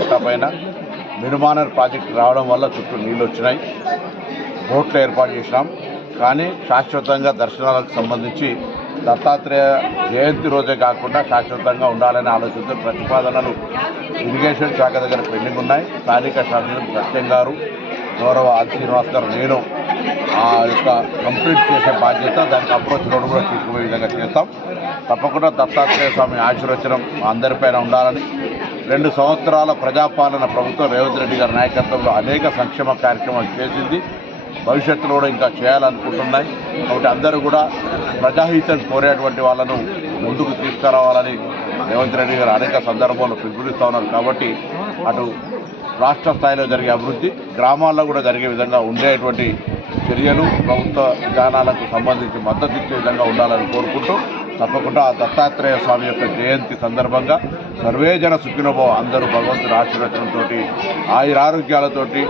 గుట్ట పైన మినుమానర్ ప్రాజెక్టు రావడం వల్ల చుట్టూ నీళ్ళు వచ్చినాయి. బోట్లు ఏర్పాటు చేసినాం. కానీ శాశ్వతంగా దర్శనాలకు సంబంధించి దత్తాత్రేయ జయంతి రోజే కాకుండా శాశ్వతంగా ఉండాలనే ఆలోచనతో ప్రతిపాదనలు ఇరిగేషన్ శాఖ దగ్గర పెండింగ్ ఉన్నాయి. స్థానిక శాసనం సత్యం గారు గౌరవ ఆది శ్రీనివాస్ గారు నేను ఆ యొక్క కంప్లీట్ చేసే బాధ్యత దానికి అప్రోచ్ రోడ్డు కూడా తీసుకుపోయే విధంగా చేస్తాం. తప్పకుండా దత్తాత్రేయ స్వామి ఆశీర్వచనం అందరిపైన ఉండాలని రెండు సంవత్సరాల ప్రజాపాలన ప్రభుత్వం రేవంత్ రెడ్డి గారి నాయకత్వంలో అనేక సంక్షేమ కార్యక్రమాలు చేసింది. భవిష్యత్తులో కూడా ఇంకా చేయాలనుకుంటున్నాయి. కాబట్టి అందరూ కూడా ప్రజాహితం కోరేటువంటి వాళ్ళను ముందుకు తీసుకురావాలని రేవంత్ రెడ్డి గారు అనేక సందర్భాల్లో పిలుపునిస్తూ ఉన్నారు. కాబట్టి అటు రాష్ట్ర స్థాయిలో జరిగే అభివృద్ధి గ్రామాల్లో కూడా జరిగే విధంగా ఉండేటువంటి చర్యలు ప్రభుత్వ విధానాలకు సంబంధించి మద్దతు ఇచ్చే విధంగా ఉండాలని కోరుకుంటూ తప్పకుండా ఆ దత్తాత్రేయ స్వామి యొక్క జయంతి సందర్భంగా సర్వేజన సుఖినభో అందరూ భగవంతుని ఆశీర్వచనంతో ఆయురారోగ్యాలతోటి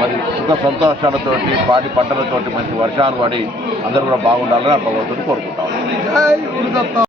మరి సుఖ సంతోషాలతోటి పాటి పంటలతోటి మంచి వర్షాలు పడి అందరూ కూడా బాగుండాలని భగవంతుని కోరుకుంటాం.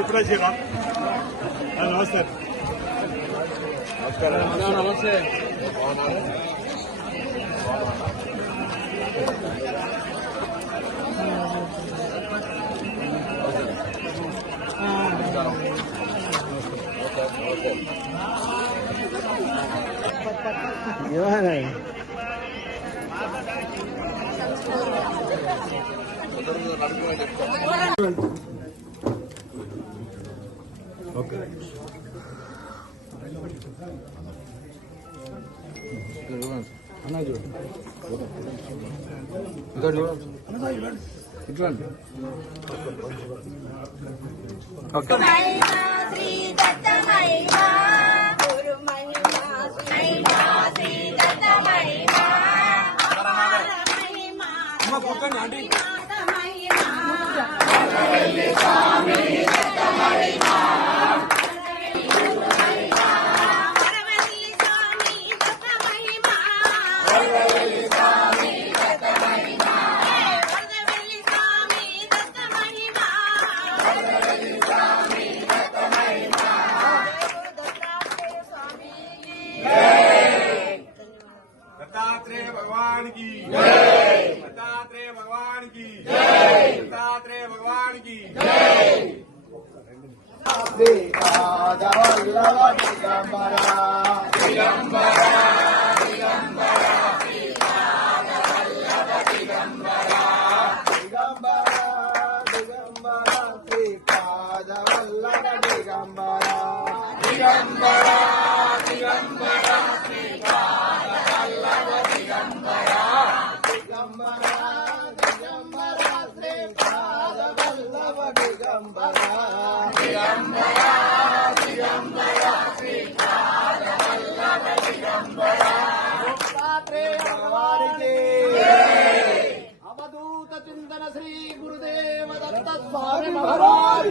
ఇప్పుడే చేయరా నమస్తే నమస్తే అన్నా చూడండి ఇంకా ఇట్లా Thank you. दत्तात्रेय भगवान की। दत्तात्रेय भगवान की। दत्तात्रेय भगवान की। दिगंबरा Remember. चिंतन श्री गुरुदेव दत्त स्वामी महाराज